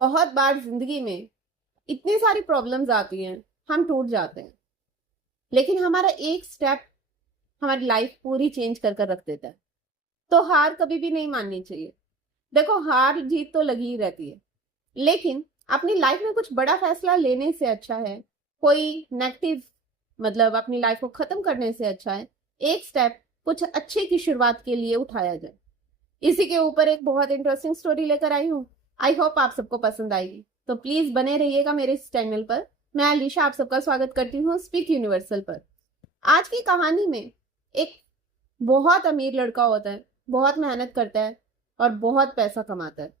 बहुत बार जिंदगी में इतनी सारी प्रॉब्लम्स आती हैं, हम टूट जाते हैं। लेकिन हमारा एक स्टेप हमारी लाइफ पूरी चेंज कर कर रख देता है। तो हार कभी भी नहीं माननी चाहिए। देखो, हार जीत तो लगी ही रहती है, लेकिन अपनी लाइफ में कुछ बड़ा फैसला लेने से अच्छा है, कोई नेगेटिव मतलब अपनी लाइफ को खत्म करने से अच्छा है, एक स्टेप कुछ अच्छे की शुरुआत के लिए उठाया जाए। इसी के ऊपर एक बहुत इंटरेस्टिंग स्टोरी लेकर आई हूँ। आई होप आप सबको पसंद आएगी, तो प्लीज बने रहिएगा मेरे इस चैनल पर। मैं अलीशा आप सबका स्वागत करती हूँ स्पीक यूनिवर्सल पर। आज की कहानी में एक बहुत अमीर लड़का होता है, बहुत मेहनत करता है और बहुत पैसा कमाता है।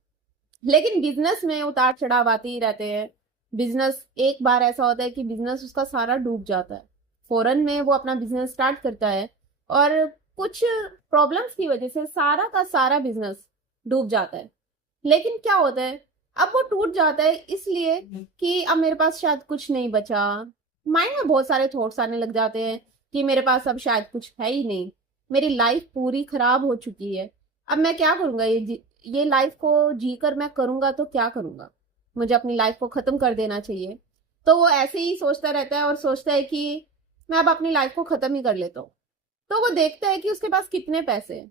लेकिन बिजनेस में उतार चढ़ाव आते ही रहते हैं। बिजनेस एक बार ऐसा होता है कि बिजनेस उसका सारा डूब जाता है। फौरन में वो अपना बिजनेस स्टार्ट करता है और कुछ प्रॉब्लम्स की वजह से सारा का सारा बिजनेस डूब जाता है। लेकिन क्या होता है, अब वो टूट जाता है इसलिए कि अब मेरे पास शायद कुछ नहीं बचा। माइंड में बहुत सारे थॉट्स आने लग जाते हैं कि मेरे पास अब शायद कुछ है ही नहीं, मेरी लाइफ पूरी खराब हो चुकी है। अब मैं क्या करूंगा, ये लाइफ को जीकर मैं करूंगा तो क्या करूंगा, मुझे अपनी लाइफ को खत्म कर देना चाहिए। तो वो ऐसे ही सोचता रहता है और सोचता है कि मैं अब अपनी लाइफ को खत्म ही कर लेता हूँ। तो वो देखता है कि उसके पास कितने पैसे हैं।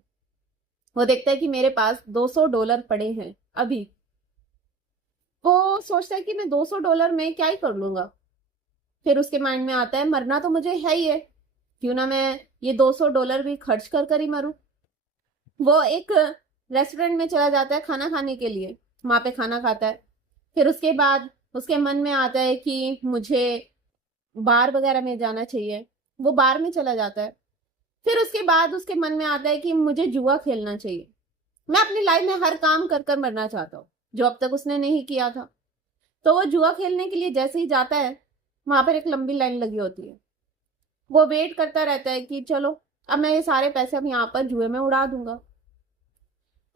वो देखता है कि मेरे पास $200 पड़े हैं अभी। वो सोचता है कि मैं $200 में क्या ही कर लूंगा। फिर उसके माइंड में आता है मरना तो मुझे है ही है, क्यों ना मैं ये $200 भी खर्च कर कर ही मरूं। वो एक रेस्टोरेंट में चला जाता है खाना खाने के लिए, वहां पे खाना खाता है। फिर उसके बाद उसके मन में आता है कि मुझे बार वगैरह में जाना चाहिए। वो बार में चला जाता है। फिर उसके बाद उसके मन में आता है कि मुझे जुआ खेलना चाहिए। मैं अपनी लाइफ में हर काम कर कर मरना चाहता हूँ जो अब तक उसने नहीं किया था। तो वो जुआ खेलने के लिए जैसे ही जाता है, वहां पर एक लंबी लाइन लगी होती है। वो वेट करता रहता है कि चलो अब मैं ये सारे पैसे अब यहाँ पर जुए में उड़ा दूंगा।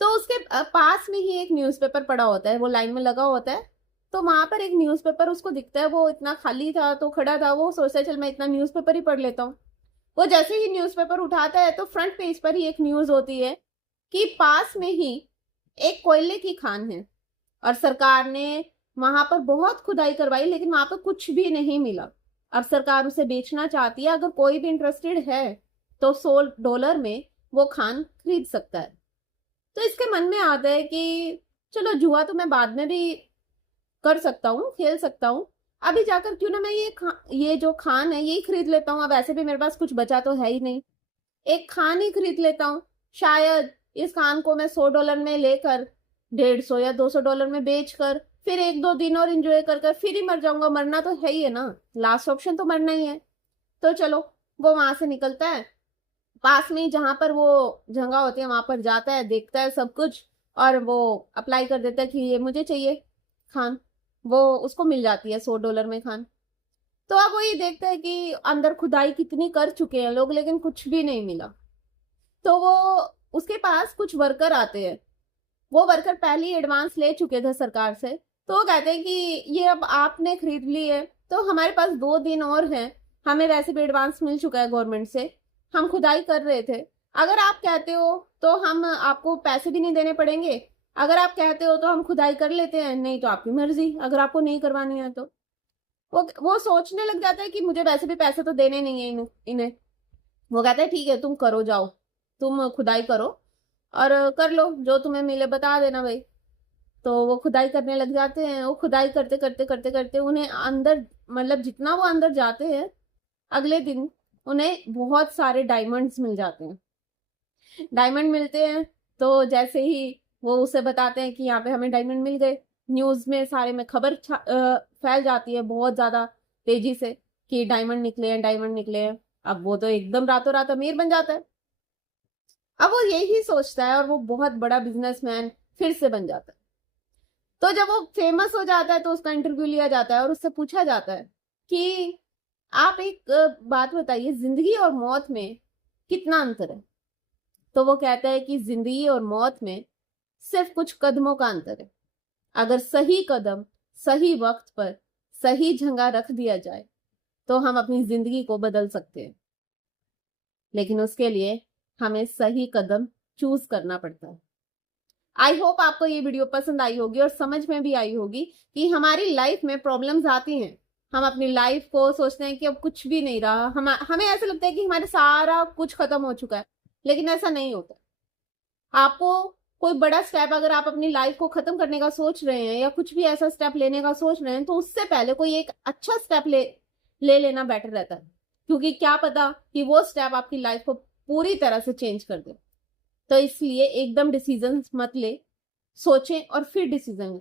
तो उसके पास में ही एक न्यूज़पेपर पड़ा होता है, वो लाइन में लगा होता है। तो वहां पर एक न्यूज़पेपर उसको दिखता है, वो इतना खाली था तो खड़ा था, वो सोचता है चल मैं इतना न्यूज़पेपर ही पढ़ लेता हूँ। वो जैसे ही न्यूज़पेपर उठाता है तो फ्रंट पेज पर ही एक न्यूज होती है कि पास में ही एक कोयले की खान है और सरकार ने वहां पर बहुत खुदाई करवाई, लेकिन वहां पर कुछ भी नहीं मिला। अब सरकार उसे बेचना चाहती है, अगर कोई भी इंटरेस्टेड है तो $100 में वो खान खरीद सकता है। तो इसके मन में आता है कि चलो जुआ तो मैं बाद में भी कर सकता हूँ, खेल सकता हूँ। अभी जाकर क्यों ना मैं ये जो खान है ये खरीद लेता हूँ। अब ऐसे भी मेरे पास कुछ बचा तो है ही नहीं, एक खान ही खरीद लेता हूँ। शायद इस खान को मैं $100 में लेकर 150 या $200 में बेच कर फिर एक दो दिन और एंजॉय कर कर फिर ही मर जाऊंगा। मरना तो है ही है ना, लास्ट ऑप्शन तो मरना ही है। तो चलो, वो वहां से निकलता है। पास में ही जहां पर वो जगह होती है वहां पर जाता है, देखता है सब कुछ और वो अप्लाई कर देता है कि ये मुझे चाहिए खान। वो उसको मिल जाती है $100 में खान। तो अब वो ये देखता है कि अंदर खुदाई कितनी कर चुके हैं लोग, लेकिन कुछ भी नहीं मिला। तो वो उसके पास कुछ वर्कर आते हैं। वो वर्कर पहले ही एडवांस ले चुके थे सरकार से। तो वो कहते हैं कि ये अब आपने खरीद ली है तो हमारे पास 2 दिन और हैं, हमें वैसे भी एडवांस मिल चुका है गवर्नमेंट से, हम खुदाई कर रहे थे। अगर आप कहते हो तो हम आपको पैसे भी नहीं देने पड़ेंगे, अगर आप कहते हो तो हम खुदाई कर लेते हैं, नहीं तो आपकी मर्जी, अगर आपको नहीं करवानी है तो। वो सोचने लग जाता है कि मुझे वैसे भी पैसे तो देने नहीं है इन्हें। वो कहता है ठीक है तुम करो, जाओ तुम खुदाई करो और कर लो जो तुम्हें मिले, बता देना भाई। तो वो खुदाई करने लग जाते हैं। वो खुदाई करते करते करते करते उन्हें अंदर मतलब जितना वो अंदर जाते हैं, अगले दिन उन्हें बहुत सारे डायमंड्स मिल जाते हैं। डायमंड मिलते हैं तो जैसे ही वो उसे बताते हैं कि यहाँ पे हमें डायमंड मिल गए, न्यूज में सारे में खबर फैल जाती है बहुत ज्यादा तेजी से कि डायमंड निकले हैं, डायमंड निकले हैं। अब वो तो एकदम रातों रात अमीर बन जाता है। अब वो यही सोचता है और वो बहुत बड़ा बिजनेसमैन फिर से बन जाता है। तो जब वो फेमस हो जाता है तो उसका इंटरव्यू लिया जाता है और उससे पूछा जाता है कि आप एक बात बताइए, जिंदगी और मौत में कितना अंतर है। तो वो कहता है कि जिंदगी और मौत में सिर्फ कुछ कदमों का अंतर है। अगर सही कदम सही वक्त पर सही जगह रख दिया जाए तो हम अपनी जिंदगी को बदल सकते हैं, लेकिन उसके लिए हमें सही कदम चूज करना पड़ता है। आई होप आपको ये वीडियो पसंद आई होगी और समझ में भी आई होगी कि हमारी लाइफ में प्रॉब्लम्स आती हैं, हम अपनी लाइफ को सोचते हैं कि अब कुछ भी नहीं रहा, हमें ऐसा लगता है कि हमारे सारा कुछ खत्म हो चुका है, लेकिन ऐसा नहीं होता। आपको कोई बड़ा स्टेप अगर आप अपनी लाइफ को खत्म करने का सोच रहे हैं या कुछ भी ऐसा स्टेप लेने का सोच रहे हैं, तो उससे पहले कोई एक अच्छा स्टेप ले लेना बेटर रहता है, क्योंकि क्या पता कि वो स्टेप आपकी लाइफ को पूरी तरह से चेंज कर दे। तो इसलिए एकदम डिसीजन मत ले, सोचें और फिर डिसीजन लें।